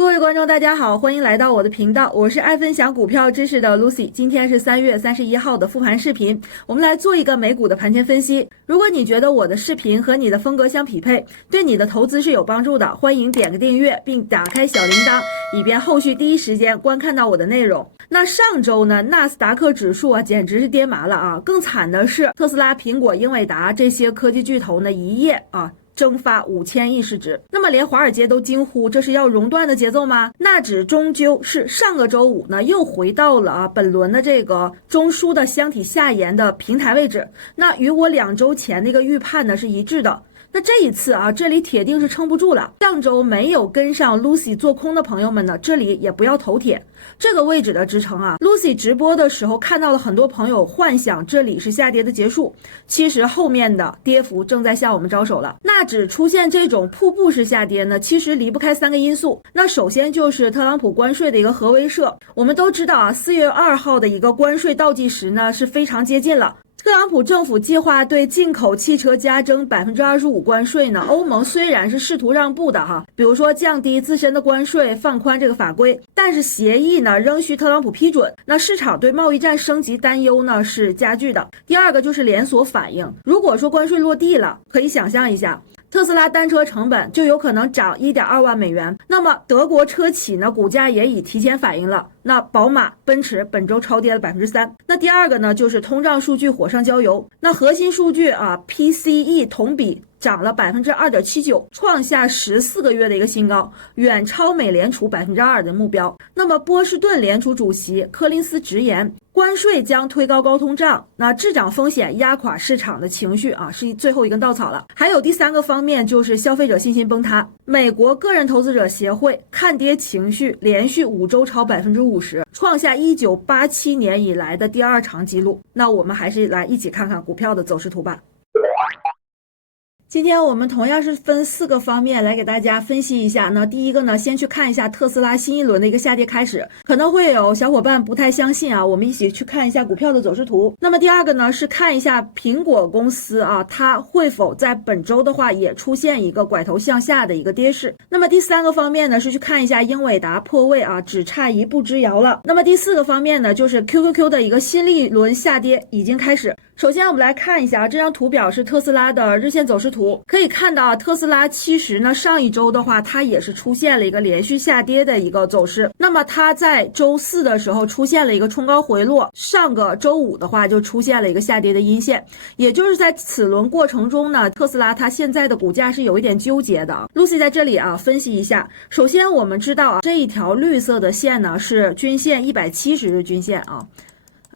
各位观众大家好，欢迎来到我的频道，我是爱分享股票知识的 Lucy。 今天是3月31号的复盘视频，我们来做一个美股的盘前分析。如果你觉得我的视频和你的风格相匹配，对你的投资是有帮助的，欢迎点个订阅并打开小铃铛，以便后续第一时间观看到我的内容。那上周呢，纳斯达克指数简直是跌麻了啊！更惨的是特斯拉、苹果、英伟达这些科技巨头呢，一夜蒸发5000亿市值。那么连华尔街都惊呼，这是要熔断的节奏吗？纳指终究是上个周五呢，又回到了本轮的这个中枢的箱体下沿的平台位置，那与我2周前那个预判呢是一致的。那这一次这里铁定是撑不住了。上周没有跟上 Lucy 做空的朋友们呢，这里也不要头铁。这个位置的支撑Lucy 直播的时候看到了很多朋友幻想这里是下跌的结束，其实后面的跌幅正在向我们招手了。纳指出现这种瀑布式下跌呢，其实离不开3个因素。那首先就是特朗普关税的一个核威慑。我们都知道4月2号的一个关税倒计时呢是非常接近了。特朗普政府计划对进口汽车加征25%关税呢，欧盟虽然是试图让步的比如说降低自身的关税，放宽这个法规，但是协议呢仍需特朗普批准。那市场对贸易战升级担忧呢是加剧的。第二个就是连锁反应，如果说关税落地了，可以想象一下，特斯拉单车成本就有可能涨1.2万美元。那么德国车企呢，股价也已提前反应了。那宝马、奔驰本周超跌了3%。那第二个呢，就是通胀数据火上浇油。那核心数据PCE 同比涨了2.79%，创下14个月的一个新高，远超美联储2%的目标。那么波士顿联储主席柯林斯直言，关税将推高高通胀，那滞涨风险压垮市场的情绪是最后一根稻草了。还有第3个方面就是消费者信心崩塌。美国个人投资者协会看跌情绪连续5周超50%，创下1987年以来的第2长纪录。那我们还是来一起看看股票的走势图吧。今天我们同样是分4个方面来给大家分析一下。那第一个呢，先去看一下特斯拉新一轮的一个下跌开始，可能会有小伙伴不太相信我们一起去看一下股票的走势图。那么第二个呢，是看一下苹果公司它会否在本周的话也出现一个拐头向下的一个跌势。那么第3个方面呢，是去看一下英伟达破位只差一步之遥了。那么第4个方面呢，就是 QQQ 的一个新一轮下跌已经开始。首先我们来看一下这张图表，是特斯拉的日线走势图。可以看到特斯拉其实呢上一周的话，它也是出现了一个连续下跌的一个走势。那么它在周4的时候出现了一个冲高回落，上个周五的话就出现了一个下跌的阴线。也就是在此轮过程中呢，特斯拉它现在的股价是有一点纠结的。Lucy 在这里分析一下。首先我们知道这一条绿色的线呢是均线170日均线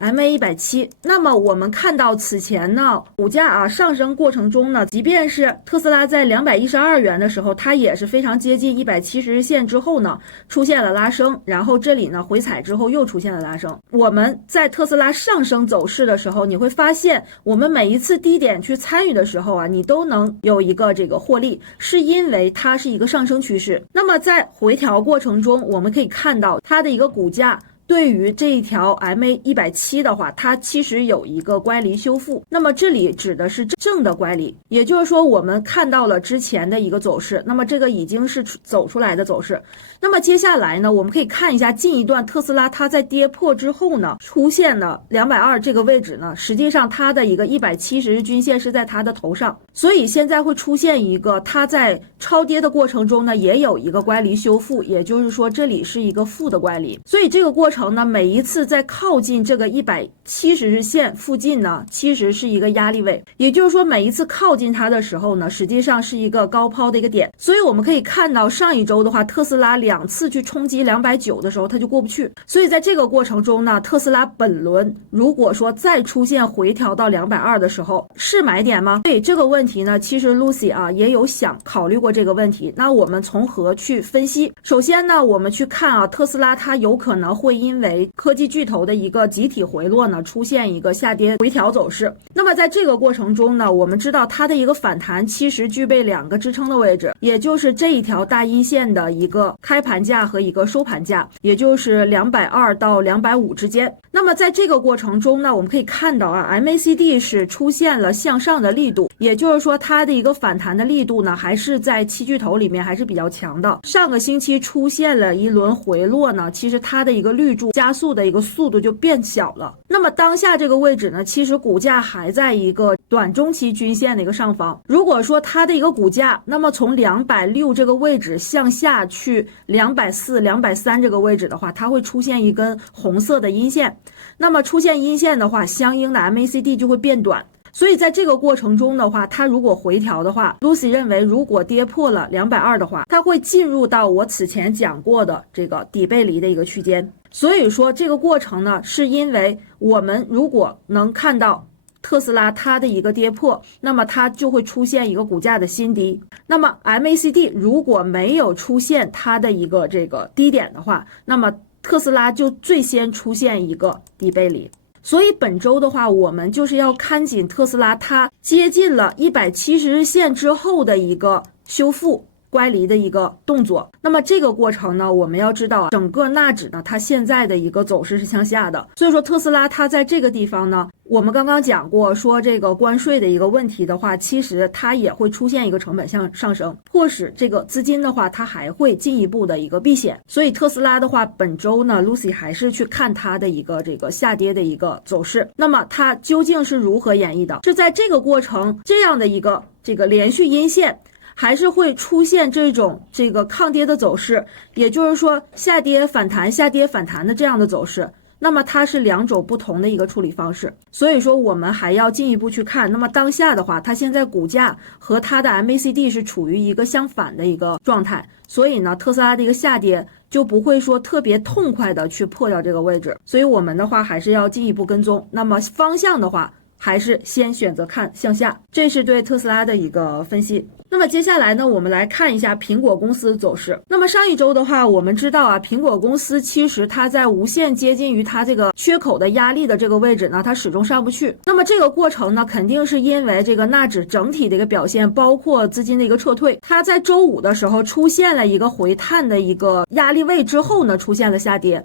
MA170。那么我们看到此前呢股价上升过程中呢，即便是特斯拉在212元的时候，它也是非常接近170日线之后呢出现了拉升，然后这里呢回踩之后又出现了拉升。我们在特斯拉上升走势的时候，你会发现我们每一次低点去参与的时候你都能有一个这个获利，是因为它是一个上升趋势。那么在回调过程中，我们可以看到它的一个股价对于这一条 MA170的话，它其实有一个乖离修复。那么这里指的是正的乖离，也就是说我们看到了之前的一个走势，那么这个已经是走出来的走势。那么接下来呢，我们可以看一下近一段特斯拉它在跌破之后呢出现了220这个位置呢，实际上它的一个170日均线是在它的头上，所以现在会出现一个它在超跌的过程中呢也有一个乖离修复，也就是说这里是一个负的乖离。所以这个过程呢，每一次在靠近这个170日线附近呢，其实是一个压力位，也就是说每一次靠近它的时候呢，实际上是一个高抛的一个点。所以我们可以看到上一周的话，特斯拉2次去冲击290的时候它就过不去。所以在这个过程中呢，特斯拉本轮如果说再出现回调到220的时候，是买点吗？对这个问题呢，其实 Lucy 也有考虑过这个问题。那我们从何去分析？首先呢，我们去看特斯拉它有可能会因为科技巨头的一个集体回落呢，出现一个下跌回调走势。那么在这个过程中呢，我们知道它的一个反弹其实具备2个支撑的位置，也就是这一条大阴线的一个开盘价和一个收盘价，也就是220到250之间。那么在这个过程中呢，我们可以看到啊 MACD 是出现了向上的力度，也就是说它的一个反弹的力度呢，还是在七巨头里面还是比较强的。上个星期出现了一轮回落呢，其实它的一个绿柱加速的一个速度就变小了。那么当下这个位置呢，其实股价还在一个短中期均线的一个上方。如果说它的一个股价，那么从260这个位置向下去240、230这个位置的话，它会出现一根红色的阴线。那么出现阴线的话，相应的 MACD 就会变短。所以在这个过程中的话，它如果回调的话 ，Lucy 认为如果跌破了220的话，它会进入到我此前讲过的这个底背离的一个区间。所以说这个过程呢，是因为我们如果能看到特斯拉它的一个跌破，那么它就会出现一个股价的新低。那么 MACD 如果没有出现它的一个这个低点的话，那么特斯拉就最先出现一个底背离。所以本周的话，我们就是要看紧特斯拉它接近了170日线之后的一个修复乖离的一个动作。那么这个过程呢，我们要知道啊，整个纳指呢，它现在的一个走势是向下的。所以说特斯拉它在这个地方呢，我们刚刚讲过说这个关税的一个问题的话，其实它也会出现一个成本上升，迫使这个资金的话，它还会进一步的一个避险。所以特斯拉的话，本周呢 Lucy 还是去看它的一个这个下跌的一个走势。那么它究竟是如何演绎的？是在这个过程这样的一个这个连续阴线，还是会出现这种这个抗跌的走势，也就是说下跌反弹下跌反弹的这样的走势。那么它是2种不同的一个处理方式，所以说我们还要进一步去看。那么当下的话，它现在股价和它的 MACD 是处于一个相反的一个状态，所以呢特斯拉的一个下跌就不会说特别痛快的去破掉这个位置，所以我们的话还是要进一步跟踪。那么方向的话，还是先选择看向下，这是对特斯拉的一个分析。那么接下来呢，我们来看一下苹果公司的走势。那么上一周的话，我们知道啊，苹果公司其实它在无限接近于它这个缺口的压力的这个位置呢，它始终上不去。那么这个过程呢，肯定是因为这个纳指整体的一个表现，包括资金的一个撤退，它在周五的时候出现了一个回探的一个压力位之后呢，出现了下跌。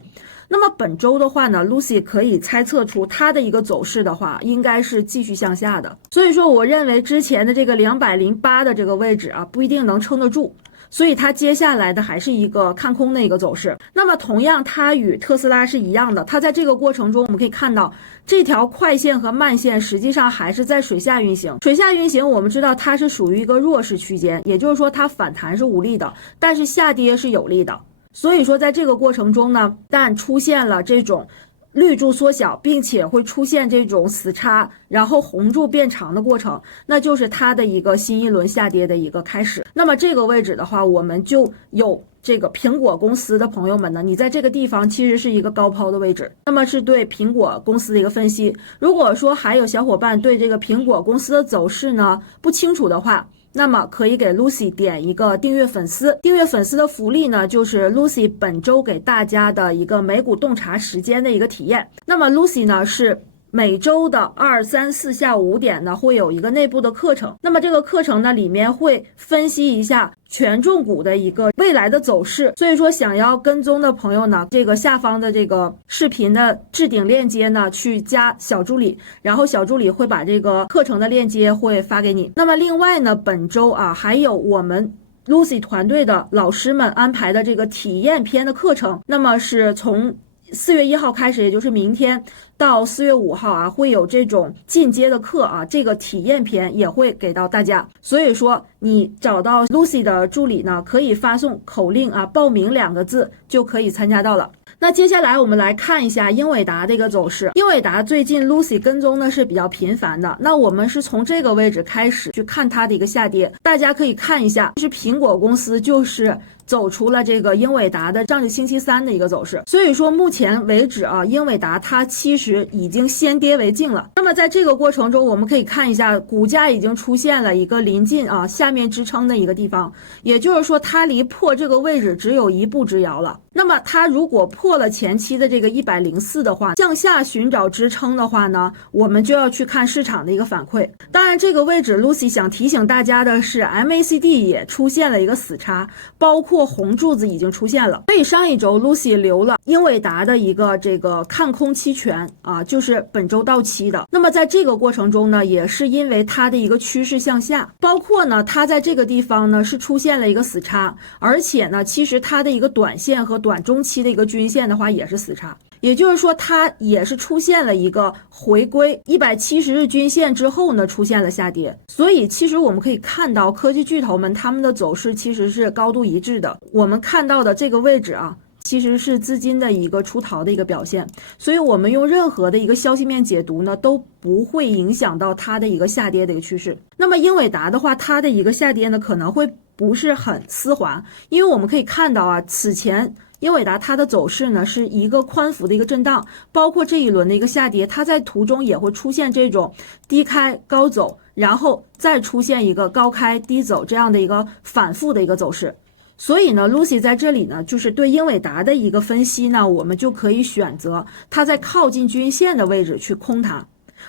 那么本周的话呢 ，Lucy 可以猜测出它的一个走势的话，应该是继续向下的。所以说，我认为之前的这个208的这个位置啊，不一定能撑得住。所以它接下来的还是一个看空的一个走势。那么同样，它与特斯拉是一样的，它在这个过程中，我们可以看到这条快线和慢线实际上还是在水下运行。水下运行，我们知道它是属于一个弱势区间，也就是说它反弹是无力的，但是下跌是有力的。所以说在这个过程中呢，但出现了这种绿柱缩小，并且会出现这种死叉，然后红柱变长的过程，那就是它的一个新一轮下跌的一个开始。那么这个位置的话，我们就有这个苹果公司的朋友们呢，你在这个地方其实是一个高抛的位置，那么是对苹果公司的一个分析。如果说还有小伙伴对这个苹果公司的走势呢不清楚的话，那么可以给 Lucy 点一个订阅粉丝。订阅粉丝的福利呢，就是 Lucy 本周给大家的一个美股洞察时间的一个体验。那么 Lucy 呢是每周的2、3、4下午5点呢会有一个内部的课程，那么这个课程呢里面会分析一下权重股的一个未来的走势，所以说想要跟踪的朋友呢，这个下方的这个视频的置顶链接呢去加小助理，然后小助理会把这个课程的链接会发给你。那么另外呢，本周啊还有我们Lucy 团队的老师们安排的这个体验篇的课程，那么是从4月1号开始，也就是明天到4月5号啊，会有这种进阶的课啊，这个体验篇也会给到大家。所以说你找到 Lucy 的助理呢，可以发送口令啊，报名2个字就可以参加到了。那接下来我们来看一下英伟达的一个走势。英伟达最近 Lucy 跟踪呢是比较频繁的，那我们是从这个位置开始去看它的一个下跌。大家可以看一下，就是苹果公司就是走出了这个英伟达的上个星期三的一个走势。所以说目前为止啊，英伟达它其实已经先跌为敬了。那么在这个过程中，我们可以看一下股价已经出现了一个临近下面支撑的一个地方，也就是说它离破这个位置只有一步之遥了。那么它如果破了前期的这个104的话，向下寻找支撑的话呢，我们就要去看市场的一个反馈。当然这个位置 Lucy 想提醒大家的是 MACD 也出现了一个死叉，包括红柱子已经出现了。所以上一周 Lucy 留了英伟达的一个这个看空期权就是本周到期的。那么在这个过程中呢，也是因为它的一个趋势向下，包括呢它在这个地方呢是出现了一个死叉，而且呢其实它的一个短线和短中期的一个均线的话也是死叉，也就是说它也是出现了一个回归170日均线之后呢出现了下跌。所以其实我们可以看到科技巨头们他们的走势其实是高度一致的。我们看到的这个位置其实是资金的一个出逃的一个表现，所以我们用任何的一个消息面解读呢都不会影响到它的一个下跌的一个趋势。那么英伟达的话，它的一个下跌呢可能会不是很丝滑，因为我们可以看到此前英伟达它的走势呢是一个宽幅的一个震荡，包括这一轮的一个下跌，它在途中也会出现这种低开高走，然后再出现一个高开低走这样的一个反复的一个走势。所以呢 Lucy 在这里呢就是对英伟达的一个分析呢，我们就可以选择它在靠近均线的位置去空它，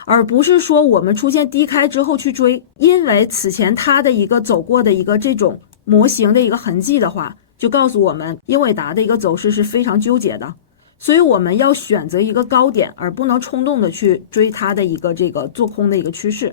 而不是说我们出现低开之后去追，因为此前它的一个走过的一个这种模型的一个痕迹的话，就告诉我们英伟达的一个走势是非常纠结的。所以我们要选择一个高点，而不能冲动的去追它的一个这个做空的一个趋势。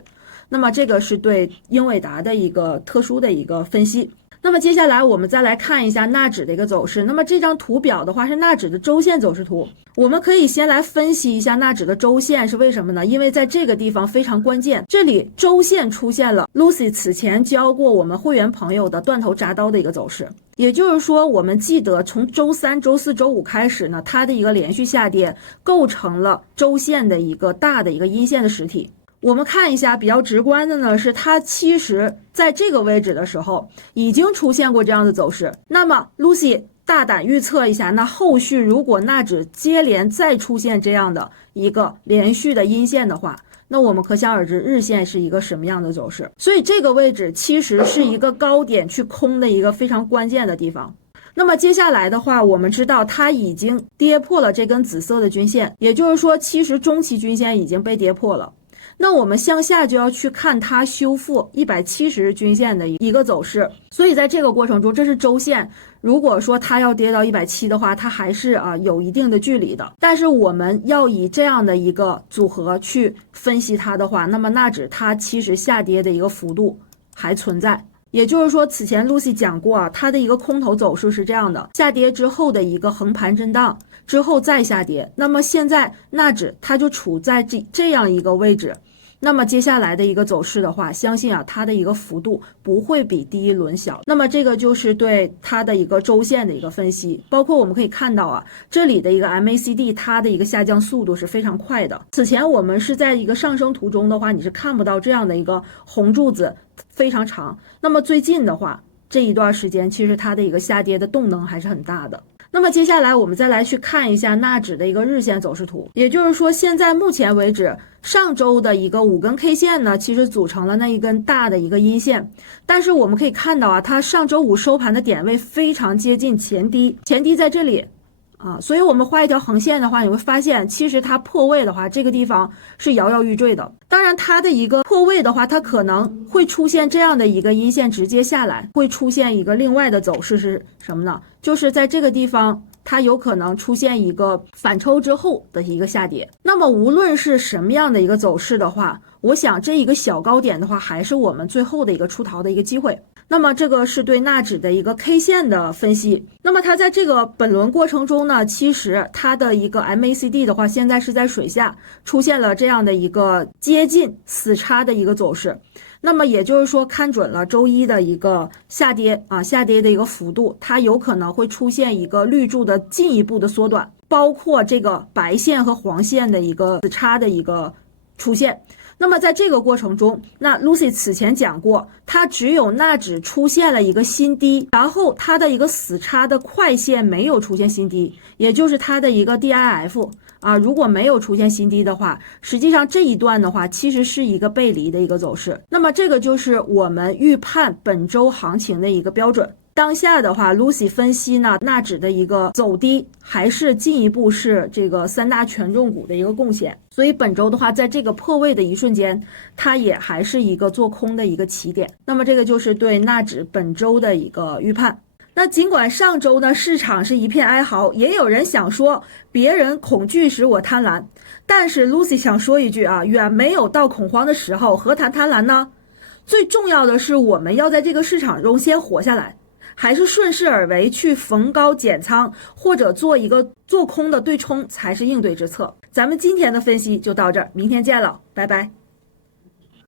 那么这个是对英伟达的一个特殊的一个分析。那么接下来我们再来看一下纳指的一个走势。那么这张图表的话是纳指的周线走势图，我们可以先来分析一下纳指的周线是为什么呢？因为在这个地方非常关键，这里周线出现了 Lucy 此前教过我们会员朋友的断头铡刀的一个走势。也就是说我们记得从周三周四周五开始呢，它的一个连续下跌构成了周线的一个大的一个阴线的实体。我们看一下比较直观的呢，是它其实在这个位置的时候已经出现过这样的走势。那么 Lucy 大胆预测一下，那后续如果纳指接连再出现这样的一个连续的阴线的话，那我们可想而知日线是一个什么样的走势。所以这个位置其实是一个高点去空的一个非常关键的地方。那么接下来的话，我们知道它已经跌破了这根紫色的均线，也就是说其实中期均线已经被跌破了。那我们向下就要去看它修复170日均线的一个走势。所以在这个过程中，这是周线，如果说它要跌到170的话，它还是有一定的距离的。但是我们要以这样的一个组合去分析它的话，那么纳指它其实下跌的一个幅度还存在。也就是说此前 Lucy 讲过它的一个空头走势是这样的，下跌之后的一个横盘震荡之后再下跌。那么现在纳指它就处在这样一个位置，那么接下来的一个走势的话，相信它的一个幅度不会比第一轮小。那么这个就是对它的一个周线的一个分析，包括我们可以看到这里的一个 MACD 它的一个下降速度是非常快的。此前我们是在一个上升图中的话，你是看不到这样的一个红柱子非常长。那么最近的话，这一段时间其实它的一个下跌的动能还是很大的。那么接下来我们再来去看一下纳指的一个日线走势图，也就是说现在目前为止，上周的一个5根 K 线呢，其实组成了那一根大的一个阴线。但是我们可以看到它上周五收盘的点位非常接近前低，前低在这里所以我们画一条横线的话，你会发现其实它破位的话，这个地方是摇摇欲坠的。当然它的一个破位的话，它可能会出现这样的一个阴线直接下来，会出现一个另外的走势是什么呢？就是在这个地方它有可能出现一个反抽之后的一个下跌。那么无论是什么样的一个走势的话，我想这一个小高点的话，还是我们最后的一个出逃的一个机会。那么这个是对纳指的一个 K 线的分析。那么它在这个本轮过程中呢，其实它的一个 MACD 的话，现在是在水下出现了这样的一个接近死叉的一个走势。那么也就是说看准了周一的一个下跌下跌的一个幅度，它有可能会出现一个绿柱的进一步的缩短，包括这个白线和黄线的一个死叉的一个出现。那么在这个过程中，那 Lucy 此前讲过，它只有纳指出现了一个新低，然后它的一个死叉的快线没有出现新低，也就是它的一个 DIF 啊，如果没有出现新低的话，实际上这一段的话其实是一个背离的一个走势。那么这个就是我们预判本周行情的一个标准。当下的话 ，Lucy 分析呢，纳指的一个走低，还是进一步是这个三大权重股的一个贡献。所以本周的话，在这个破位的一瞬间，它也还是一个做空的一个起点。那么这个就是对纳指本周的一个预判。那尽管上周呢，市场是一片哀嚎，也有人想说别人恐惧时我贪婪，但是 Lucy 想说一句啊，远没有到恐慌的时候，何谈贪婪呢？最重要的是我们要在这个市场中先活下来。还是顺势而为，去逢高减仓，或者做一个做空的对冲才是应对之策。咱们今天的分析就到这儿，明天见了，拜拜。